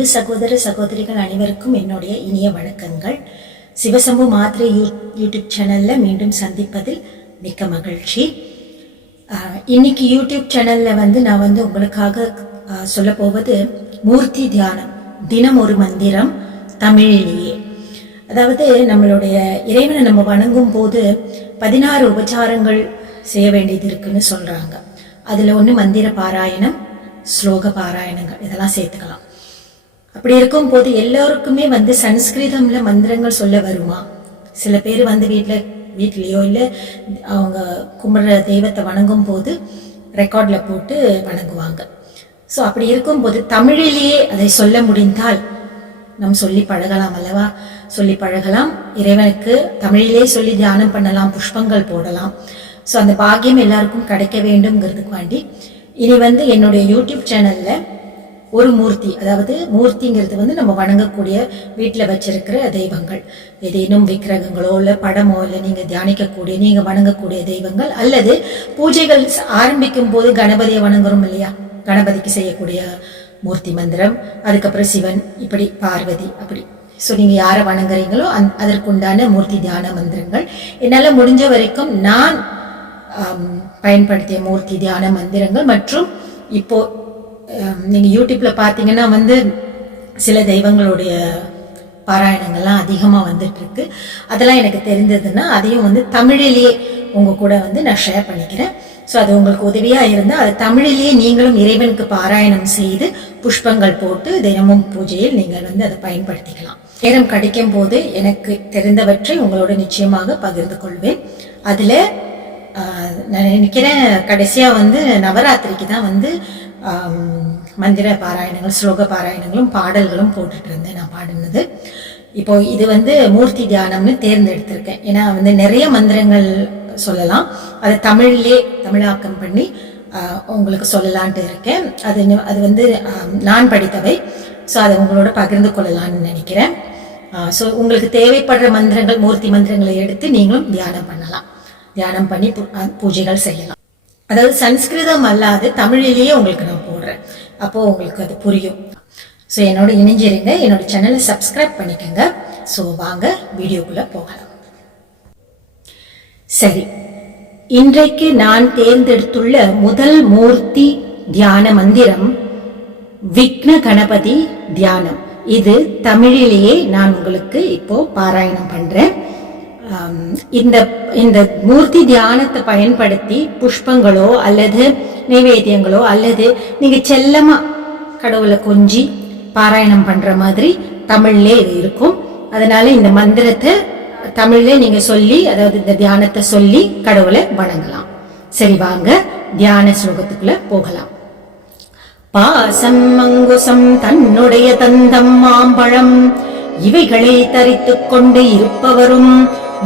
அன்பு சகோதர சகோதரிகள் அனைவருக்கும் என்னுடைய இனிய வணக்கங்கள். சிவசம்பு மாத்திரை யூ யூடியூப் சேனலில் மீண்டும் சந்திப்பதில் மிக்க மகிழ்ச்சி. இன்னைக்கு யூடியூப் சேனலில் வந்து நான் வந்து உங்களுக்காக சொல்ல போவது மூர்த்தி தியானம் தினம் ஒரு மந்திரம் தமிழிலேயே. அதாவது நம்மளுடைய இறைவனை நம்ம வணங்கும் போது பதினாறு உபச்சாரங்கள் செய்ய வேண்டியது இருக்குன்னு சொல்கிறாங்க அதில் ஒன்று மந்திர பாராயணம் ஸ்லோக பாராயணங்கள் இதெல்லாம் சேர்த்துக்கலாம். அப்படி இருக்கும் போது எல்லோருக்குமே வந்து சன்ஸ்கிருதம்ல மந்திரங்கள் சொல்ல வருமா? சில பேர் வந்து வீட்டில் வீட்லேயோ இல்லை அவங்க கும்பிட்ற தெய்வத்தை வணங்கும் போது ரெக்கார்டில் போட்டு வணங்குவாங்க. ஸோ அப்படி இருக்கும்போது தமிழிலேயே அதை சொல்ல முடிந்தால் நம் சொல்லி பழகலாம் அல்லவா? சொல்லி பழகலாம். இறைவனுக்கு தமிழிலே சொல்லி தியானம் பண்ணலாம் புஷ்பங்கள் போடலாம். ஸோ அந்த பாக்கியம் எல்லாருக்கும் கிடைக்க வேண்டும்ங்கிறதுக்கு வேண்டி இனி வந்து என்னுடைய யூடியூப் சேனலில் ஒரு மூர்த்தி அதாவது மூர்த்திங்கிறது வந்து நம்ம வணங்கக்கூடிய வீட்டில் வச்சிருக்கிற தெய்வங்கள். ஏதேனும் விக்கிரகங்களோ இல்லை படமோ இல்லை நீங்கள் தியானிக்கக்கூடிய நீங்கள் வணங்கக்கூடிய தெய்வங்கள் அல்லது பூஜைகள் ஆரம்பிக்கும் போது கணபதியை வணங்குறோம் இல்லையா? கணபதிக்கு செய்யக்கூடிய மூர்த்தி மந்திரம் அதுக்கப்புறம் சிவன் இப்படி பார்வதி அப்படி. ஸோ நீங்கள் யாரை வணங்குறீங்களோ அந் அதற்குண்டான மூர்த்தி தியான மந்திரங்கள். என்னால் முடிஞ்ச வரைக்கும் நான் பயன்படுத்திய மூர்த்தி தியான மந்திரங்கள் மற்றும் இப்போது நீங்கள் யூடியூப்பில் பார்த்தீங்கன்னா வந்து சில தெய்வங்களுடைய பாராயணங்கள்லாம் அதிகமாக வந்துட்டுருக்கு. அதெல்லாம் எனக்கு தெரிந்ததுன்னா அதையும் வந்து தமிழிலேயே உங்கள் கூட வந்து நான் ஷேர் பண்ணிக்கிறேன். ஸோ அது உங்களுக்கு உதவியாக இருந்தால் அது தமிழிலேயே நீங்களும் இறைவனுக்கு பாராயணம் செய்து புஷ்பங்கள் போட்டு தினமும் பூஜையில் நீங்கள் வந்து அதை பயன்படுத்திக்கலாம். நேரம் கிடைக்கும் போது எனக்கு தெரிந்தவற்றை உங்களோட நிச்சயமாக பகிர்ந்து கொள்வேன். அதில் நான் நினைக்கிறேன் கடைசியாக வந்து நவராத்திரிக்கு தான் வந்து மந்திர பாராயணங்கள் ஸ்லோக பாராயணங்களும் பாடல்களும் போட்டுட்டு இருந்தேன் நான் பாடினது இப்போ இது வந்து மூர்த்தி தியானம்னு தேர்ந்தெடுத்திருக்கேன் ஏன்னா வந்து நிறைய மந்திரங்கள் சொல்லலாம் அதை தமிழ்லே தமிழாக்கம் பண்ணி உங்களுக்கு சொல்லலான்ட்டு இருக்கேன் அது அது வந்து நான் படித்தவை ஸோ அதை உங்களோட பகிர்ந்து கொள்ளலாம்னு நினைக்கிறேன் ஸோ உங்களுக்கு தேவைப்படுற மந்திரங்கள் மூர்த்தி மந்திரங்களை எடுத்து நீங்களும் தியானம் பண்ணலாம் தியானம் பண்ணி பூ- பூஜைகள் செய்யலாம் அதாவது சன்ஸ்கிருதம் அல்லாது தமிழிலேயே உங்களுக்கு நான் போடுறேன். அப்போது உங்களுக்கு அது புரியும். ஸோ என்னோட இணைஞ்சிருங்க. என்னோட சேனலை சப்ஸ்கிரைப் பண்ணிக்கோங்க. ஸோ வாங்க வீடியோக்குள்ளே போகலாம். சரி. இன்றைக்கு நான் தேர்ந்தெடுத்துள்ள முதல் மூர்த்தி தியான மந்திரம் விக்ன கணபதி தியானம். இது தமிழிலேயே நான் உங்களுக்கு இப்போ பாராயணம் பண்றேன். இந்த இந்த மூர்த்தி தியானத்தை பயன்படுத்தி புஷ்பங்களோ அல்லது நைவேத்தியங்களோ அல்லது நீங்க செல்லமா கடவுளை கொஞ்சி பாராயணம் பண்ற மாதிரி தமிழ்லே இது இருக்கும். அதனால இந்த மந்திரத்தை தமிழ்ல நீங்க சொல்லி அதாவது இந்த தியானத்தை சொல்லி கடவுளை வணங்கலாம். சரி வாங்க தியான ஸ்லோகத்துக்குள்ள போகலாம். பாசம் மங்குசம் தன்னுடைய தந்தம் மாம்பழம் இவைகளை தரித்து கொண்டு இருப்பவரும்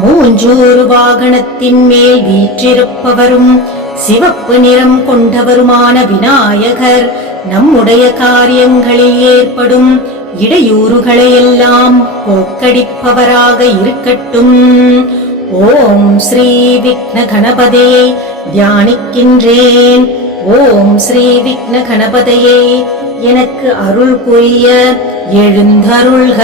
மூஞ்சூறு வாகனத்தின் மேல் வீற்றிருப்பவரும் சிவப்பு நிறம் கொண்டவருமான விநாயகர் நம்முடைய காரியங்களில் ஏற்படும் இடையூறுகளை எல்லாம் போக்கடிப்பவராக இருக்கட்டும். ஓம் ஸ்ரீ விக்ன கணபதியை தியானிக்கின்றேன். ஓம் ஸ்ரீ விக்ன கணபதையே எனக்கு அருள் புரிய எழுந்தருள்க.